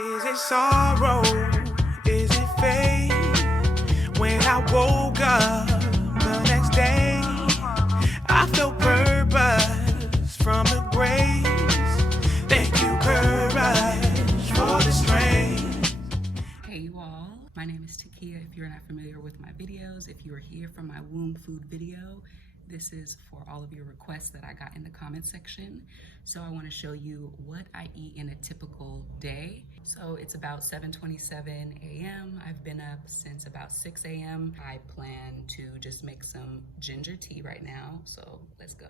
Is it sorrow? Is it fate? When I woke up the next day, I felt purpose from the grace. Thank you, courage, for the strength. Hey you all, my name is Takia. If you're not familiar with my videos, if you are here for my womb food video, this is for all of your requests that I got in the comment section. So I want to show you what I eat in a typical day. So it's about 7:27 a.m. I've been up since about 6 a.m. I plan to just make some ginger tea right now, so let's go.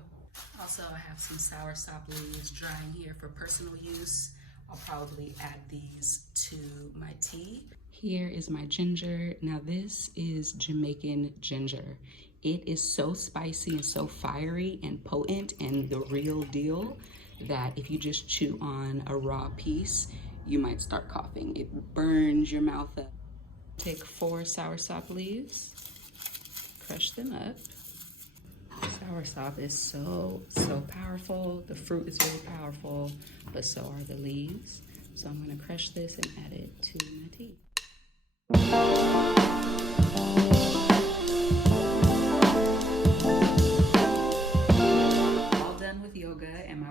Also, I have some SOURSOP leaves drying here for personal use. I'll probably add these to my tea. Here is my ginger. Now this is Jamaican ginger. It is so spicy and so fiery and potent and the real deal that if you just chew on a raw piece, you might start coughing. It burns your mouth up. Take 4 SOURSOP leaves, crush them up. SOURSOP is so powerful. The fruit is very powerful, but so are the leaves. So I'm gonna crush this and add it to my tea.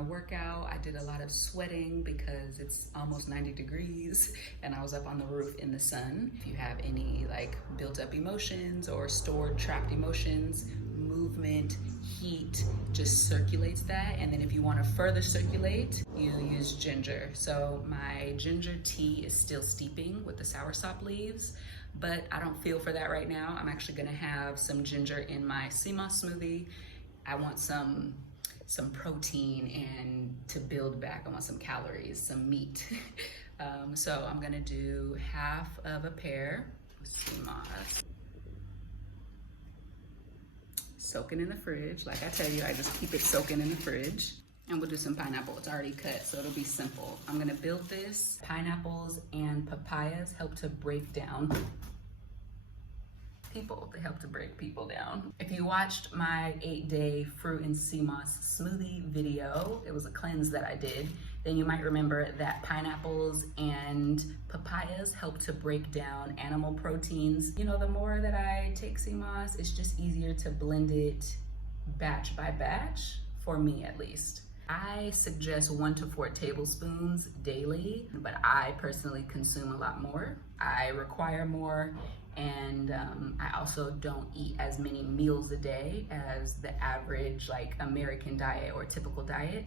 Workout. I did a lot of sweating because it's almost 90 degrees and I was up on the roof in the sun. If you have any like built up emotions or stored trapped emotions, movement, heat just circulates that. And then if you want to further circulate, you use ginger. So my ginger tea is still steeping with the SOURSOP leaves, but I don't feel for that right now. I'm actually gonna have some ginger in my CMOS smoothie. I want some protein and to build back. I want some calories, some meat. So I'm gonna do half of a pear with CMOS. Soaking in the fridge. Like I tell you, I just keep it soaking in the fridge. And we'll do some pineapple. It's already cut, so it'll be simple. I'm gonna build this. Pineapples and papayas help to break down people. They help to break people down. If you watched my 8-day fruit and CMOS smoothie video, it was a cleanse that I did, then you might remember that pineapples and papayas help to break down animal proteins. You know, the more that I take CMOS, it's just easier to blend it batch by batch, for me at least. I suggest 1 to 4 tablespoons daily, but I personally consume a lot more. I require more, and I also don't eat as many meals a day as the average like American diet or typical diet.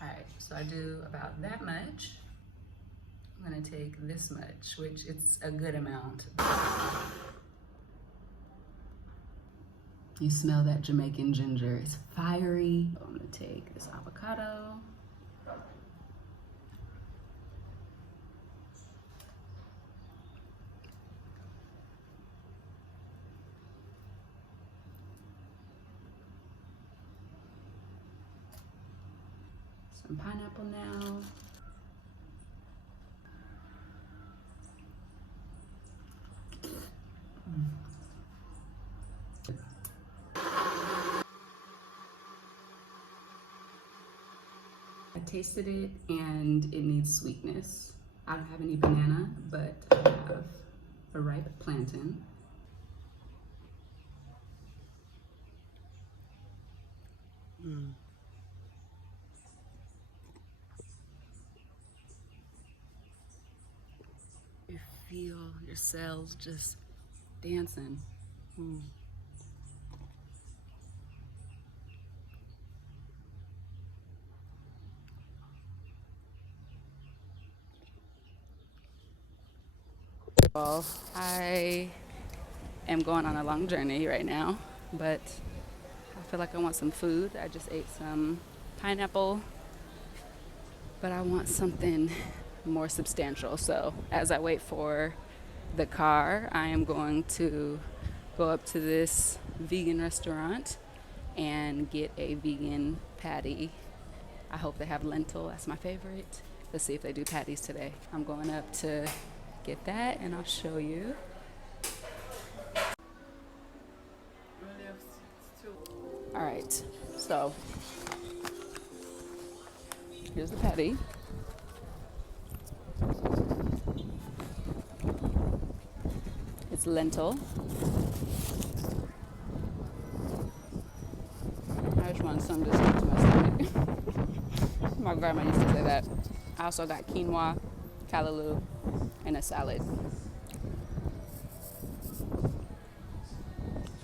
All right, so I do about that much. I'm gonna take this much, which it's a good amount. You smell that Jamaican ginger, it's fiery. So I'm gonna take this avocado. Some pineapple now. I tasted it and it needs sweetness. I don't have any banana, but I have a ripe plantain. You feel your cells just dancing. Well, I am going on a long journey right now, but I feel like I want some food. I just ate some pineapple, but I want something more substantial. So as I wait for the car, I am going to go up to this vegan restaurant and get a vegan patty. I hope they have lentil, that's my favorite. Let's see if they do patties today. I'm going up to get that and I'll show you. All right, so here's the patty. It's lentil. I just want some to stick to my stomach. My grandma used to say that. I also got quinoa, callaloo, and a salad.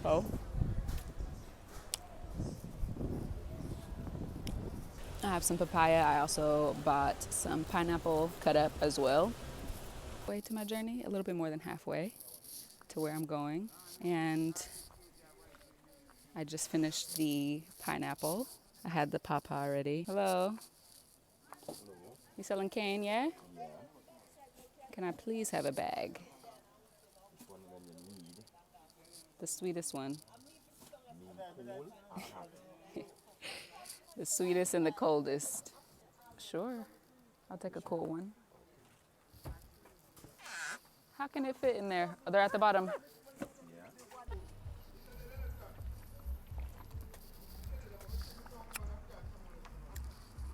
So, I have some papaya. I also bought some pineapple cut up as well. Way to my journey, a little bit more than halfway to where I'm going. And I just finished the pineapple. I had the papa already. Hello. You selling cane, yeah? Yeah. Can I please have a bag? Which one then you need? The sweetest one. You mean cool or hot? The sweetest and the coldest. Sure. I'll take a cool one. How can it fit in there? Oh, they're at the bottom. Yeah.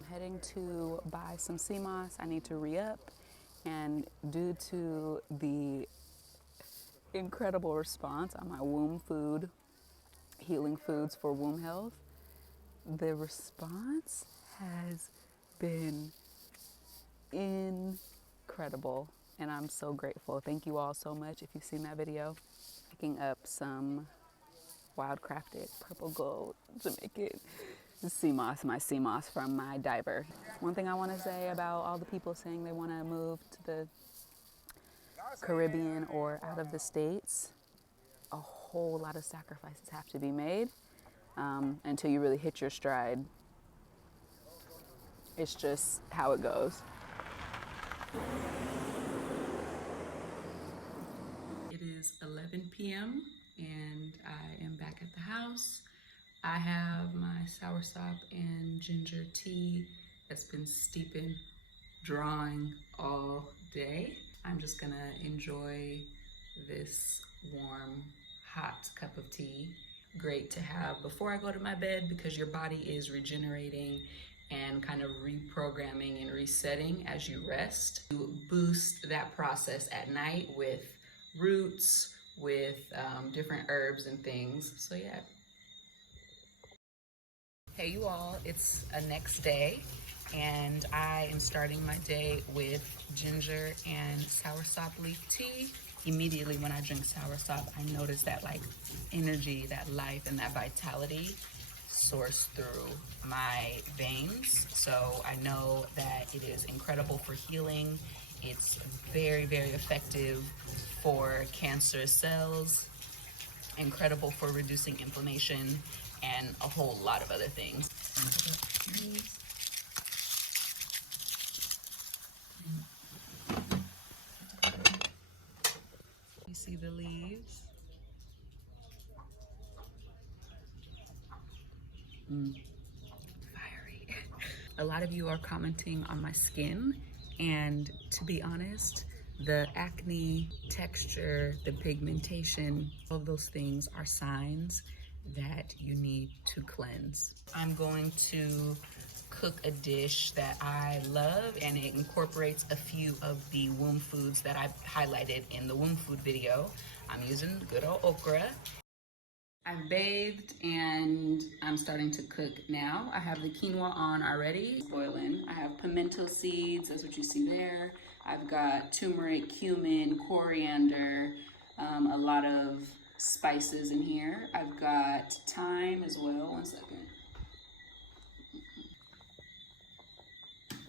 I'm heading to buy some sea moss. I need to re-up. And due to the incredible response on my womb food, healing foods for womb health, the response has been incredible. And I'm so grateful. Thank you all so much if you've seen that video. Picking up some Wildcrafted purple gold Jamaican sea moss, my sea moss from my diver. One thing I want to say about all the people saying they want to move to the Caribbean or out of the States, a whole lot of sacrifices have to be made until you really hit your stride. It's just how it goes. It is 11 p.m. and I am back at the house. I have my SOURSOP and ginger tea that's been steeping, drawing all day. I'm just gonna enjoy this warm, hot cup of tea. Great to have before I go to my bed because your body is regenerating and kind of reprogramming and resetting as you rest. You boost that process at night with roots, with different herbs and things. So yeah. Hey you all, it's a next day and I am starting my day with ginger and SOURSOP leaf tea. Immediately when I drink SOURSOP, I notice that like energy, that life, and that vitality source through my veins. So I know that it is incredible for healing. It's very, very effective for cancer cells, incredible for reducing inflammation, and a whole lot of other things. You see the leaves? Fiery. A lot of you are commenting on my skin, and to be honest, the acne, texture, the pigmentation, all of those things are signs that you need to cleanse. I'm going to cook a dish that I love, and it incorporates a few of the womb foods that I highlighted in the womb food video. I'm using good old okra. I've bathed and I'm starting to cook now. I have the quinoa on already, boiling. I have pimento seeds, that's what you see there. I've got turmeric, cumin, coriander, a lot of spices in here. I've got thyme as well. One second.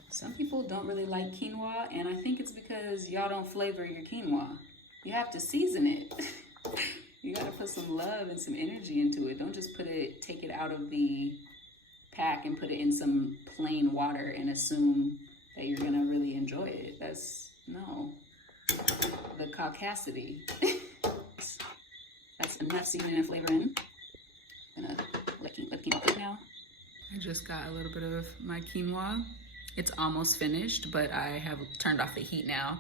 Some people don't really like quinoa, and I think it's because y'all don't flavor your quinoa. You have to season it. You gotta put some love and some energy into it. Don't just take it out of the pack and put it in some plain water and assume that you're gonna really enjoy it. No. The caucasity. That's enough seasoning and flavor in. I'm gonna let quinoa cook now. I just got a little bit of my quinoa. It's almost finished, but I have turned off the heat now.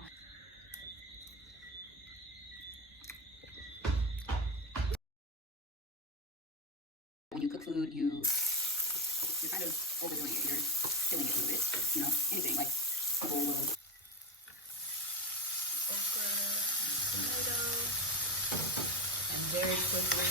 When you cook food, you're kind of overdoing it. You're killing it a little bit. You know, anything like a bowl of okra, tomato. And very quickly,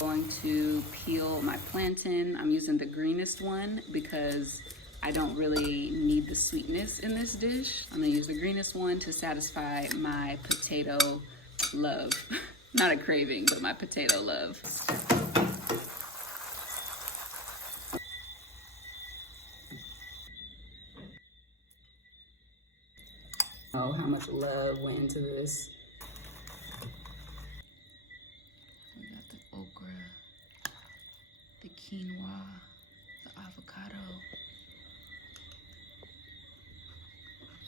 I'm going to peel my plantain. I'm using the greenest one because I don't really need the sweetness in this dish. I'm gonna use the greenest one to satisfy my potato love. Not a craving, but my potato love. Oh, how much love went into this. We got the okra, the quinoa, the avocado.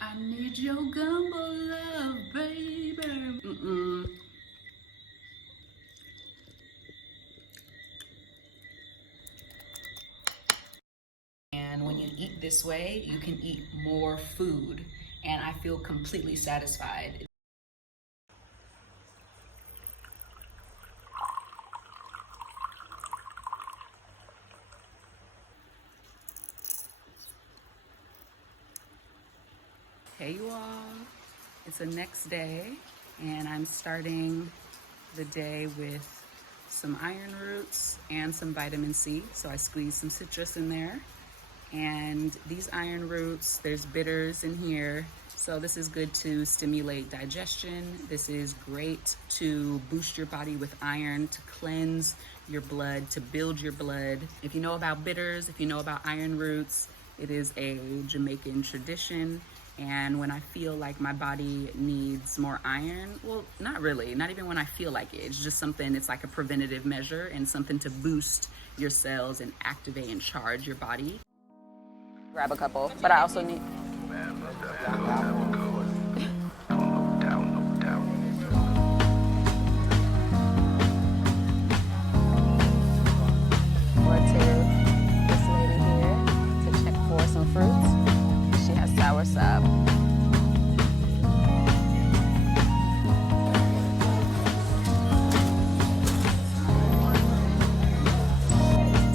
I need your gumbo love, baby. And when you eat this way, you can eat more food, and I feel completely satisfied. Hey you all, it's the next day, and I'm starting the day with some iron roots and some vitamin C. So I squeezed some citrus in there. And these iron roots, there's bitters in here. So this is good to stimulate digestion. This is great to boost your body with iron, to cleanse your blood, to build your blood. If you know about bitters, if you know about iron roots, it is a Jamaican tradition. And when I feel like my body needs more iron, well, not really, not even when I feel like it. It's just something, it's like a preventative measure and something to boost your cells and activate and charge your body. Grab a couple, but I also need... Or to this lady here to check for some fruits. She has SOURSOP.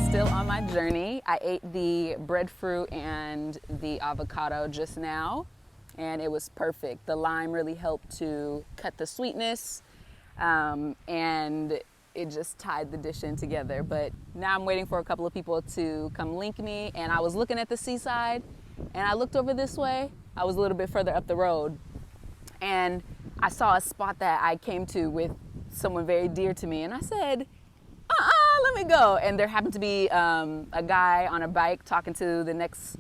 Still on my journey. I ate the breadfruit and the avocado just now, and it was perfect. The lime really helped to cut the sweetness, and it just tied the dish in together. But now I'm waiting for a couple of people to come link me, and I was looking at the seaside, and I looked over this way. I was a little bit further up the road, and I saw a spot that I came to with someone very dear to me, and I said, let me go. And there happened to be a guy on a bike talking to the next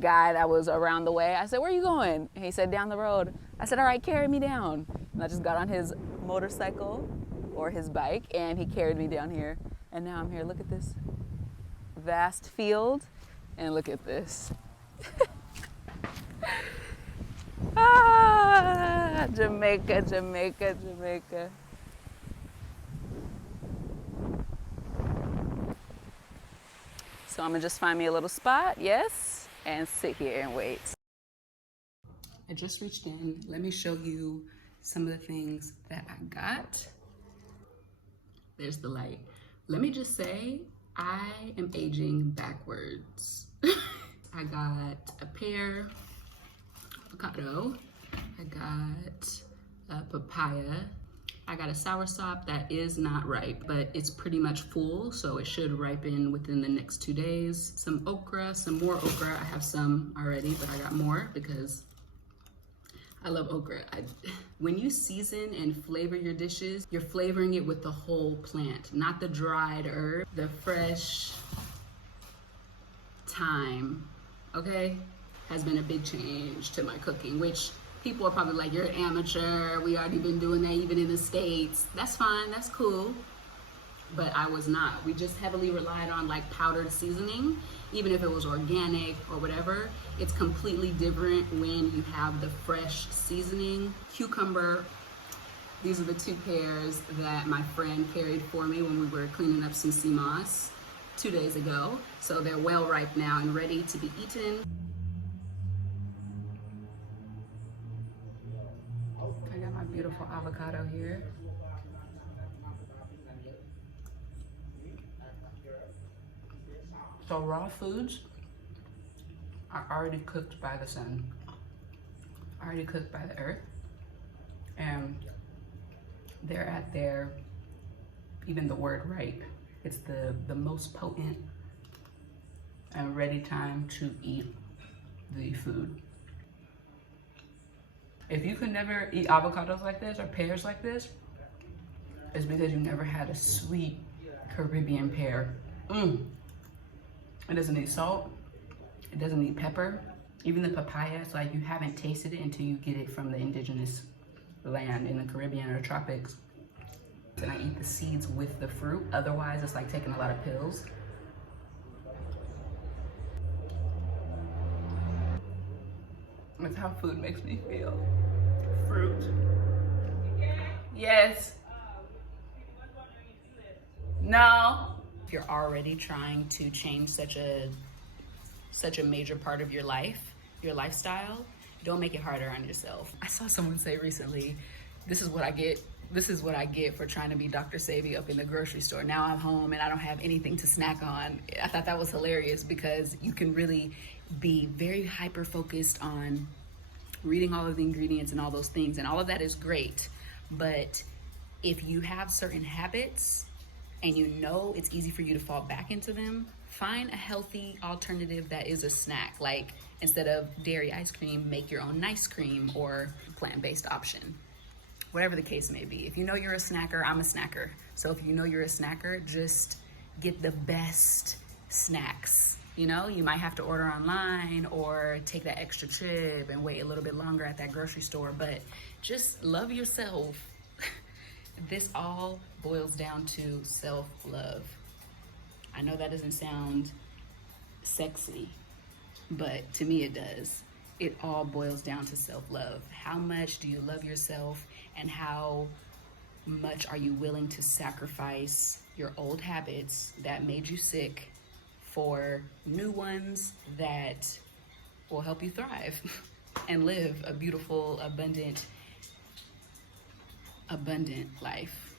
guy that was around the way. I said, where are you going? And he said, down the road. I said, all right, carry me down. And I just got on his motorcycle or his bike, and he carried me down here. And now I'm here. Look at this vast field, and look at this. Jamaica, Jamaica, Jamaica. So I'm gonna just find me a little spot, yes, and sit here and wait. I just reached in. Let me show you some of the things that I got. There's the light. Let me just say, I am aging backwards. I got a pear, avocado. I got a papaya. I got a SOURSOP that is not ripe, but it's pretty much full, so it should ripen within the next 2 days. Some okra, some more okra. I have some already, but I got more because I love okra. When you season and flavor your dishes, you're flavoring it with the whole plant, not the dried herb, the fresh thyme, okay? Has been a big change to my cooking, which people are probably like, you're an amateur. We already been doing that even in the States. That's fine, that's cool. But I was not. We just heavily relied on like powdered seasoning, even if it was organic or whatever. It's completely different when you have the fresh seasoning. Cucumber. These are the 2 pears that my friend carried for me when we were cleaning up some sea moss 2 days ago. So they're well ripe now and ready to be eaten. I got my beautiful avocado here. So raw foods are already cooked by the sun, already cooked by the earth. And they're at their, even the word ripe, it's the most potent and ready time to eat the food. If you could never eat avocados like this or pears like this, it's because you never had a sweet Caribbean pear. It doesn't need salt, it doesn't need pepper. Even the papaya, it's like you haven't tasted it until you get it from the indigenous land in the Caribbean or tropics. And I eat the seeds with the fruit. Otherwise, it's like taking a lot of pills. That's how food makes me feel. Fruit. Yes. No. If you're already trying to change such a major part of your life, your lifestyle, don't make it harder on yourself. I saw someone say recently, this is what I get for trying to be Dr. Savvy up in the grocery store. Now I'm home and I don't have anything to snack on. I thought that was hilarious because you can really be very hyper focused on reading all of the ingredients and all those things, and all of that is great. But if you have certain habits and you know it's easy for you to fall back into them, find a healthy alternative that is a snack. Like, instead of dairy ice cream, make your own nice cream or plant-based option. Whatever the case may be. If you know you're a snacker, I'm a snacker. So if you know you're a snacker, just get the best snacks. You know, you might have to order online or take that extra trip and wait a little bit longer at that grocery store, but just love yourself. This all boils down to self-love. I know that doesn't sound sexy, but to me it does. It all boils down to self-love. How much do you love yourself, and how much are you willing to sacrifice your old habits that made you sick for new ones that will help you thrive and live a beautiful, abundant life.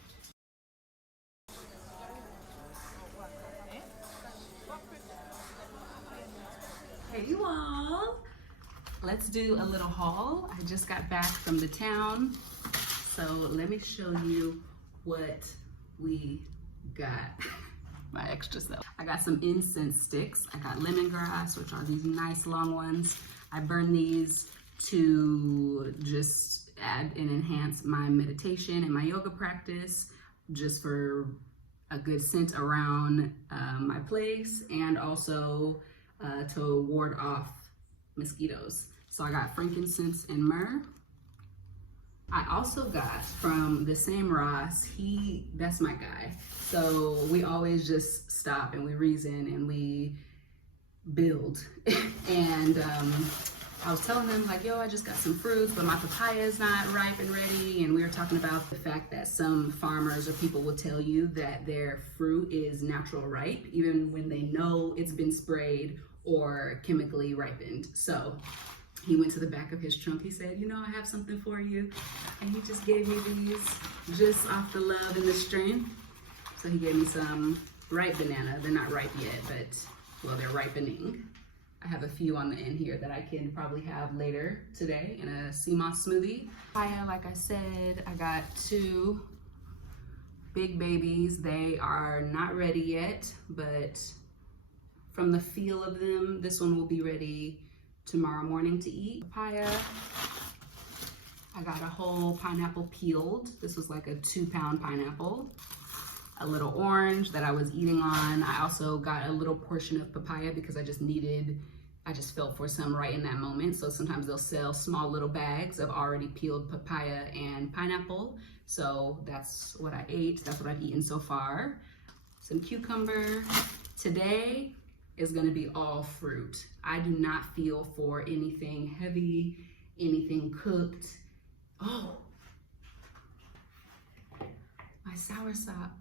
Hey you all, let's do a little haul. I just got back from the town, so let me show you what we got. My extra stuff. I got some incense sticks. I got lemongrass, which are these nice long ones. I burn these to just add and enhance my meditation and my yoga practice, just for a good scent around my place, and also to ward off mosquitoes. So I got frankincense and myrrh. I also got from the same Ross, that's my guy. So we always just stop and we reason and we build. And I was telling them like, yo, I just got some fruits, but my papaya is not ripe and ready. And we were talking about the fact that some farmers or people will tell you that their fruit is natural ripe, even when they know it's been sprayed or chemically ripened. So he went to the back of his trunk. He said, you know, I have something for you. And he just gave me these just off the love and the strength. So he gave me some ripe banana. They're not ripe yet, but, well, they're ripening. I have a few on the end here that I can probably have later today in a sea moss smoothie. Papaya, like I said, I got 2 big babies. They are not ready yet, but from the feel of them, this one will be ready tomorrow morning to eat. Papaya, I got a whole pineapple peeled. This was like a 2-pound pineapple. A little orange that I was eating on. I also got a little portion of papaya because I just felt for some right in that moment. So sometimes they'll sell small little bags of already peeled papaya and pineapple. So that's what I ate. That's what I've eaten so far. Some cucumber. Today is gonna be all fruit. I do not feel for anything heavy, anything cooked. Oh, my SOURSOP.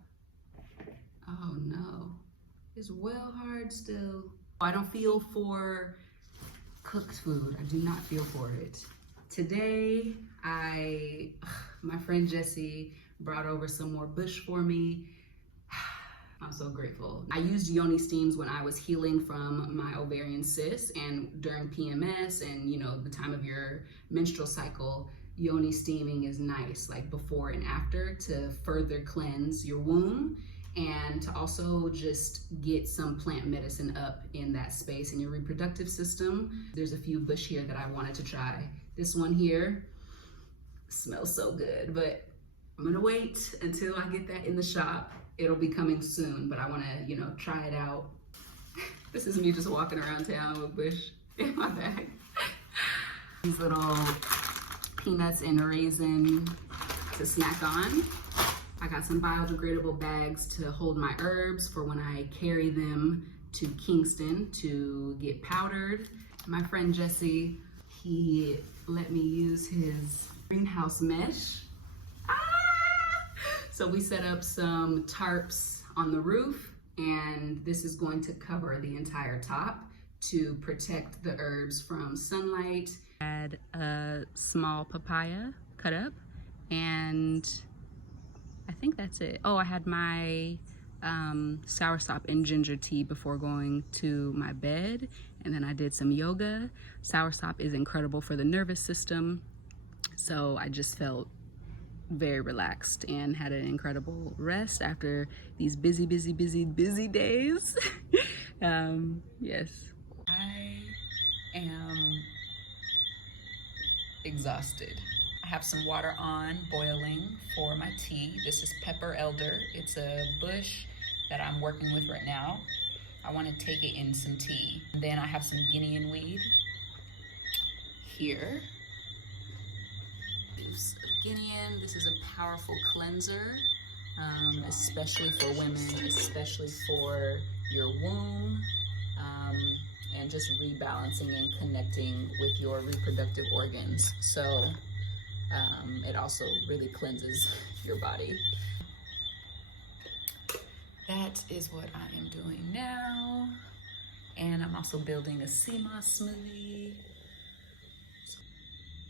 Oh no, it's well hard still. I don't feel for cooked food. I do not feel for it. Today, my friend Jessie brought over some more bush for me. I'm so grateful. I used yoni steams when I was healing from my ovarian cysts and during PMS and, you know, the time of your menstrual cycle. yoni steaming is nice, like before and after, to further cleanse your womb and to also just get some plant medicine up in that space in your reproductive system. There's a few bush here that I wanted to try. This one here smells so good, but I'm gonna wait until I get that in the shop. It'll be coming soon, but I wanna, you know, try it out. This is me just walking around town with bush in my bag. These little peanuts and raisin to snack on. I got some biodegradable bags to hold my herbs for when I carry them to Kingston to get powdered. My friend Jesse, he let me use his greenhouse mesh. So we set up some tarps on the roof, and this is going to cover the entire top to protect the herbs from sunlight. Add a small papaya cut up, and I think that's it. Oh, I had my SOURSOP and ginger tea before going to my bed, and then I did some yoga. SOURSOP is incredible for the nervous system, so I just felt very relaxed and had an incredible rest after these busy days. Yes, I am exhausted. I have some water on boiling for my tea. This is pepper elder. It's a bush that I'm working with right now. I want to take it in some tea. And then I have some Guinean weed here. Juice of Guinean. This is a powerful cleanser, especially for women, especially for your womb, and just rebalancing and connecting with your reproductive organs. So it also really cleanses your body. That is what I am doing now. And I'm also building a sea moss smoothie.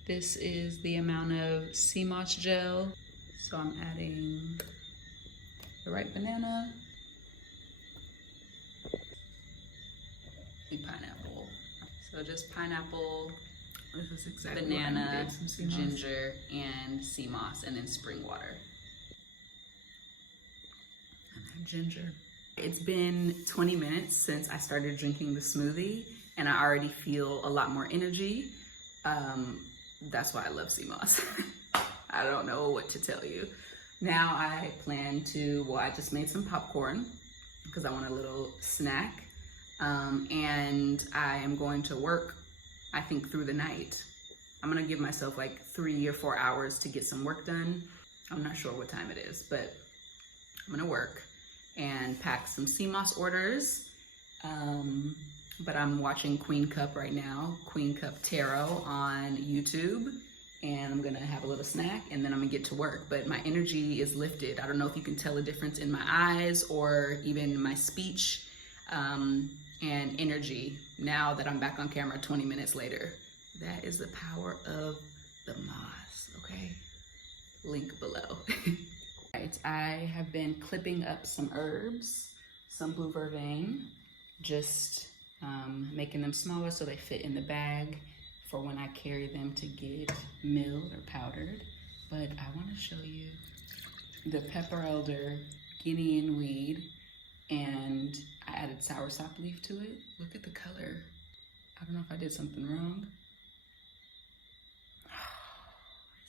This is the amount of sea moss gel. So I'm adding the right banana, and pineapple. So just pineapple, this is exactly banana, ginger, and sea moss, and then spring water. And then ginger. It's been 20 minutes since I started drinking the smoothie, and I already feel a lot more energy. That's why I love sea moss. I don't know what to tell you. Now I plan to, well, I just made some popcorn because I want a little snack. And I am going to work, I think, through the night. I'm gonna give myself like 3 or 4 hours to get some work done. I'm not sure what time it is, but I'm gonna work and pack some sea moss orders. But I'm watching Queen Cup right now, Queen Cup Tarot on YouTube, and I'm gonna have a little snack and then I'm gonna get to work. But my energy is lifted. I don't know if you can tell a difference in my eyes or even my speech and energy now that I'm back on camera 20 minutes later. That is the power of the moss, okay? Link below. Right, I have been clipping up some herbs, some blue vervain, just making them smaller so they fit in the bag for when I carry them to get milled or powdered. But I want to show you the pepper elder, Guinean weed, and I added SOURSOP leaf to it. Look at the color. I don't know if I did something wrong.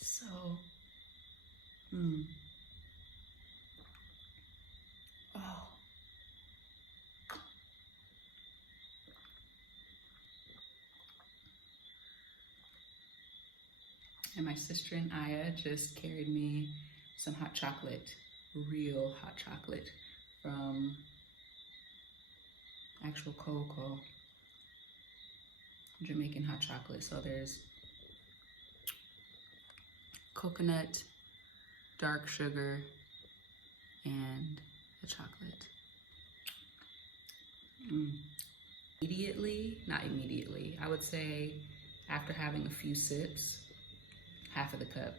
So, oh. And my sister and Aya just carried me some hot chocolate, real hot chocolate from actual cocoa, Jamaican hot chocolate. So there's coconut, dark sugar, and the chocolate. Not immediately, I would say after having a few sips, half of the cup,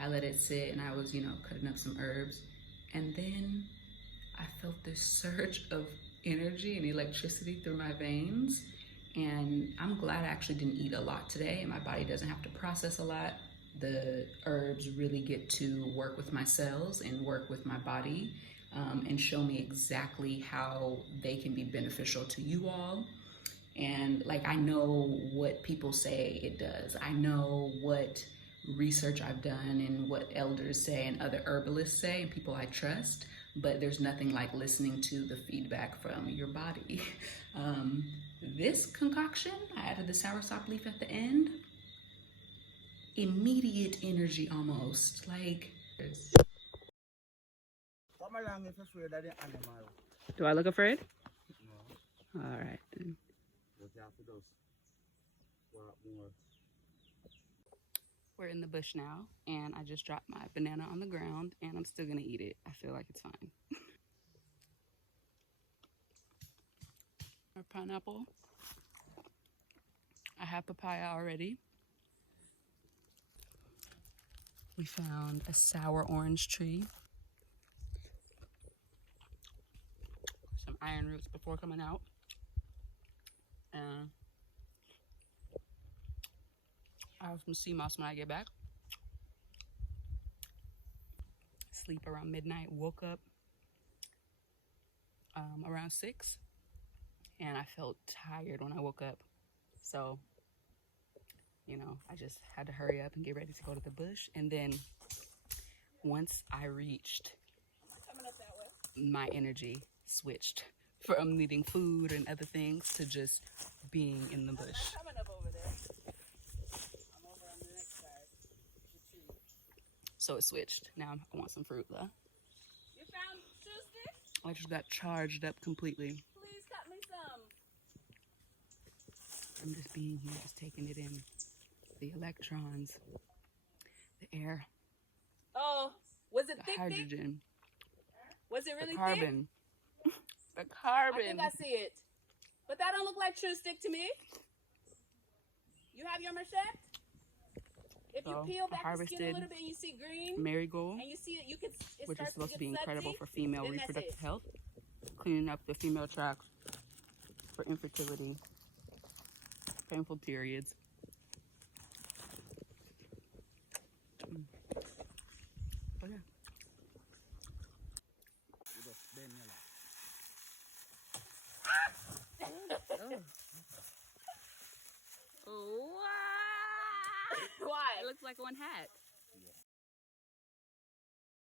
I let it sit and I was, cutting up some herbs. And then I felt this surge of energy and electricity through my veins. And I'm glad I actually didn't eat a lot today and my body doesn't have to process a lot. the herbs really get to work with my cells and work with my body, and show me exactly how they can be beneficial to you all. And like, I know what people say it does. I know what research I've done and what elders say and other herbalists say and people I trust, but there's nothing like listening to the feedback from your body. This concoction, I added the SOURSOP leaf at the end. Immediate energy almost, like. Do I look afraid? No. All right. Then. We're in the bush now, and I just dropped my banana on the ground, and I'm still gonna eat it. I feel like it's fine. Our pineapple. I have papaya already. We found a sour orange tree. Some iron roots before coming out. And I have some sea moss when I get back. Sleep around midnight, woke up around 6, and I felt tired when I woke up. So, you know, I just had to hurry up and get ready to go to the bush. And then once I reached, my energy switched from needing food and other things to just being in the bush. So it switched. Now I want some fruit though. You found 2 sticks? I just got charged up completely. Please cut me some. I'm just being here, just taking it in. The electrons, the air, Oh, was it the thick? hydrogen, Was it really the carbon. The carbon. thick? I think I see it. But that don't look like true stick to me. You have your machete? If So, you peel I back the skin a harvested little bit and you see green, marigold, and you see it, you could. It which is starts supposed to to be get incredible sudsy, for female then that's reproductive it. health, cleaning up the female tracts for infertility, painful periods. Oh yeah. Oh. Why? It looks like one hat.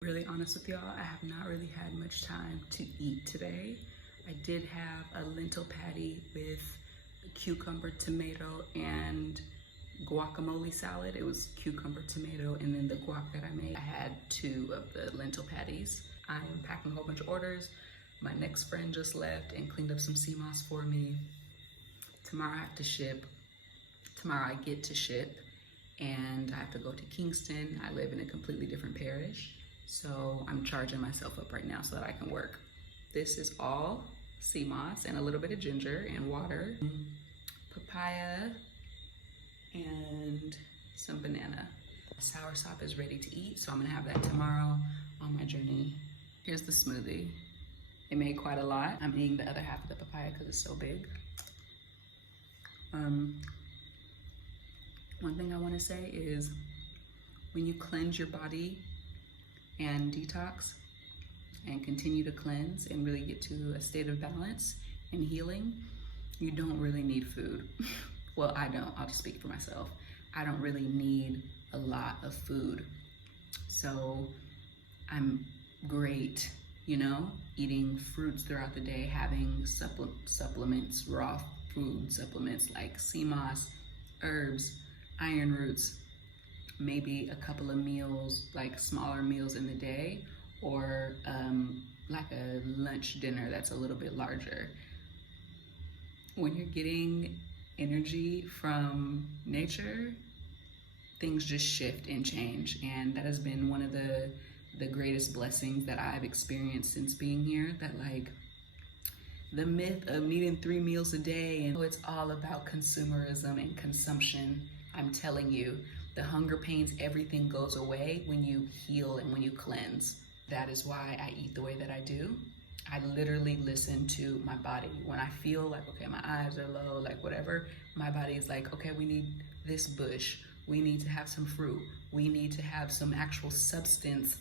Really honest with y'all, I have not really had much time to eat today. I did have a lentil patty with cucumber, tomato, and guacamole salad. It was cucumber, tomato, and then the guac that I made. I had 2 of the lentil patties. I am packing a whole bunch of orders. My next friend just left and cleaned up some sea moss for me. Tomorrow I have to ship. Tomorrow I get to ship, and I have to go to Kingston. I live in a completely different parish, so I'm charging myself up right now so that I can work. This is all sea moss and a little bit of ginger and water, papaya, and some banana. Soursop is ready to eat, so I'm gonna have that tomorrow on my journey. Here's the smoothie. It made quite a lot. I'm eating the other half of the papaya because it's so big. One thing I want to say is when you cleanse your body and detox and continue to cleanse and really get to a state of balance and healing, you don't really need food. Well, I don't. I'll just speak for myself. I don't really need a lot of food. So I'm great, you know, eating fruits throughout the day, having supplements, raw food supplements like sea moss, herbs, iron roots, maybe a couple of meals, like smaller meals in the day, or like a lunch dinner that's a little bit larger. When you're getting energy from nature, things just shift and change, and that has been one of the greatest blessings that I've experienced since being here. That like the myth of needing 3 meals a day, and it's all about consumerism and consumption. I'm telling you, the hunger pains, everything goes away when you heal and when you cleanse. That is why I eat the way that I do. I literally listen to my body. When I feel like, okay, my eyes are low, like whatever, my body is like, okay, we need this bush. We need to have some fruit. we need to have some actual substance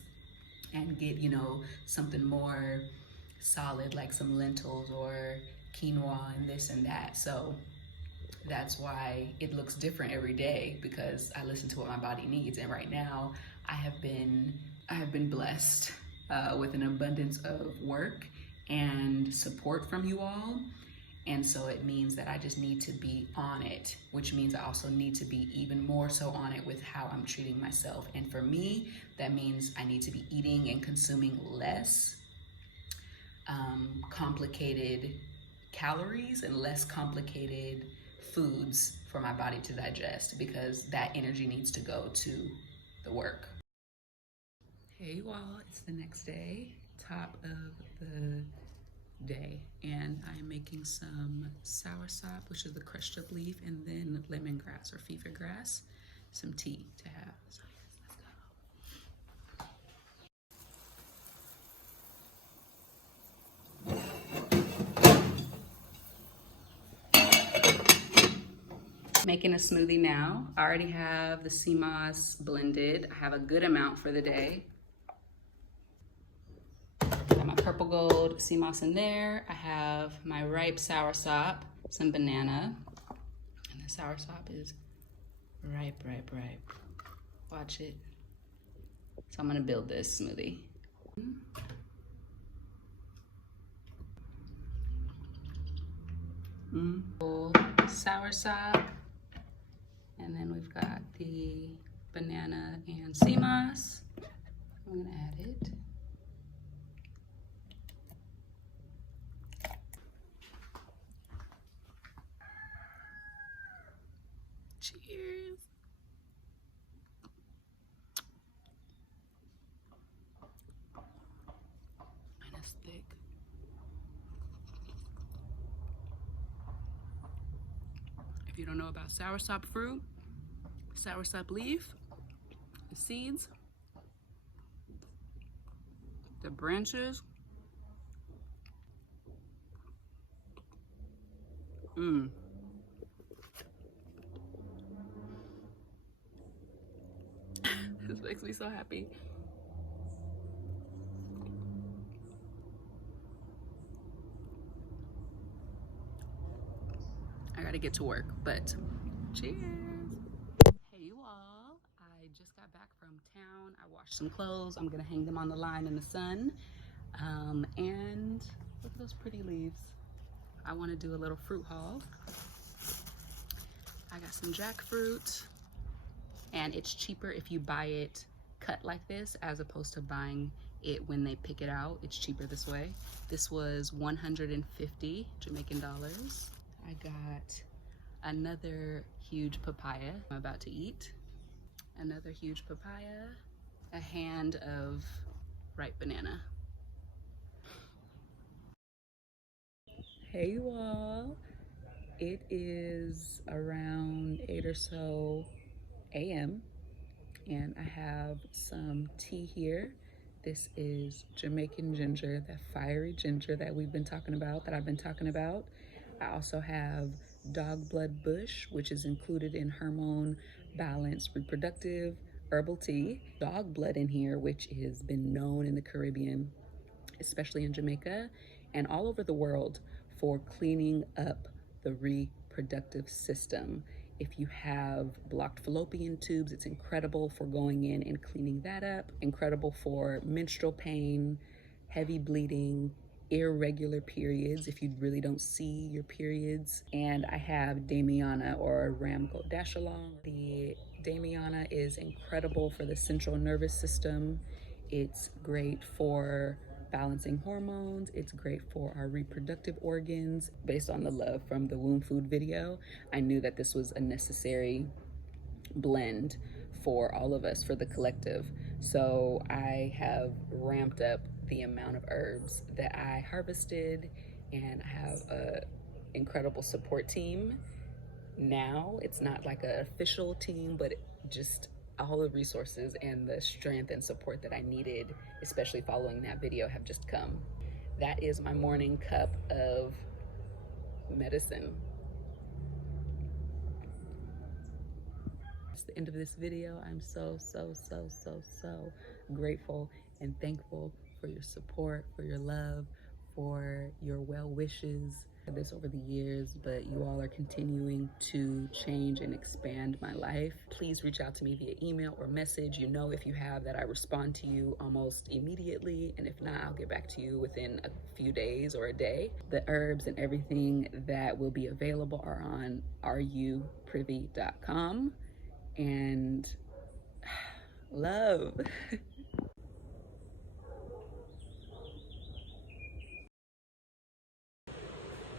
and get, you know, something more solid, like some lentils or quinoa and this and that. So that's why it looks different every day, because I listen to what my body needs. And right now I have been blessed with an abundance of work and support from you all. And so it means that I just need to be on it, which means I also need to be even more so on it with how I'm treating myself. And for me, that means I need to be eating and consuming less complicated calories and less complicated foods for my body to digest, because that energy needs to go to the work. Hey you all, it's the next day, top of the day, and I am making some SOURSOP, which is the crushed up leaf, and then lemongrass or fever grass, some tea to have. So yes, let's go. Making a smoothie now. I already have the sea moss blended. I have a good amount for the day. Got my purple gold sea moss in there. I have my ripe soursop, some banana, and the soursop is ripe. Watch it. So I'm gonna build this smoothie. Soursop, and then we've got the banana and sea moss. I'm gonna add it. Cheers. And it's thick. If you don't know about soursop fruit, soursop leaf, the seeds, the branches, This makes me so happy. I gotta get to work, but cheers. Hey you all, I just got back from town. I washed some clothes. I'm gonna hang them on the line in the sun. And look at those pretty leaves. I wanna do a little fruit haul. I got some jackfruit, and it's cheaper if you buy it cut like this as opposed to buying it when they pick it out. It's cheaper this way. This was 150 Jamaican dollars. I got another huge papaya I'm about to eat. Another huge papaya, a hand of ripe banana. Hey you all, it is around 8 or so a.m. and I have some tea here. This is Jamaican ginger, that fiery ginger that we've been talking about, that I've been talking about. I also have dog blood bush, which is included in Hermōn balanced reproductive herbal tea. Dog blood in here, which has been known in the Caribbean, especially in Jamaica and all over the world, for cleaning up the reproductive system. If you have blocked fallopian tubes, it's incredible for going in and cleaning that up. Incredible for menstrual pain, heavy bleeding, irregular periods, if you really don't see your periods. And I have Damiana or Ramgo Dash Along. The Damiana is incredible for the central nervous system. It's great for balancing hormones. It's great for our reproductive organs. Based on the love from the womb food video, I knew that this was a necessary blend for all of us, for the collective. So I have ramped up the amount of herbs that I harvested, and I have an incredible support team. Now it's not like an official team, but just all the resources and the strength and support that I needed, especially following that video, have just come. That is my morning cup of medicine. that's the end of this video. I'm so grateful and thankful for your support, for your love, for your well wishes this over the years, but you all are continuing to change and expand my life. Please reach out to me via email or message. You know, if you have, that I respond to you almost immediately, and if not, I'll get back to you within a few days or a day. The herbs and everything that will be available are on areyoprivy.com, and love.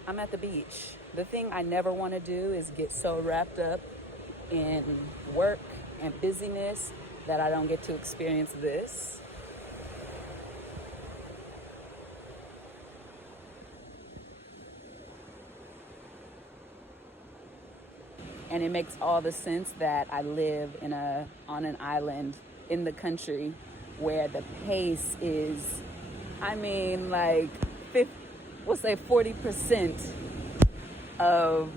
I'm at the beach. The thing I never want to do is get so wrapped up in work and busyness that I don't get to experience this. And it makes all the sense that I live on an island in the country where the pace is, I mean, like 40% of,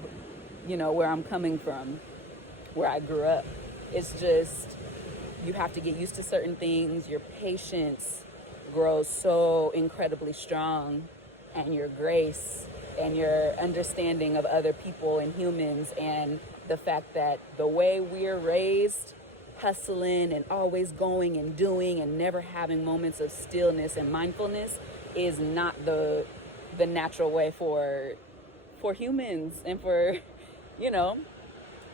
where I'm coming from, where I grew up. It's just, you have to get used to certain things. Your patience grows so incredibly strong, and your grace and your understanding of other people and humans, and the fact that the way we're raised, hustling and always going and doing and never having moments of stillness and mindfulness, is not the natural way for humans and for,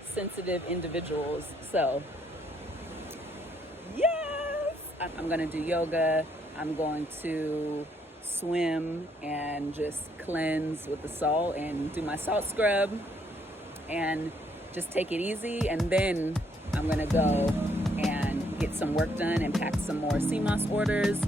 sensitive individuals. So yes, I'm gonna do yoga. I'm going to swim and just cleanse with the salt and do my salt scrub and just take it easy. And then I'm gonna go and get some work done and pack some more CMOS orders.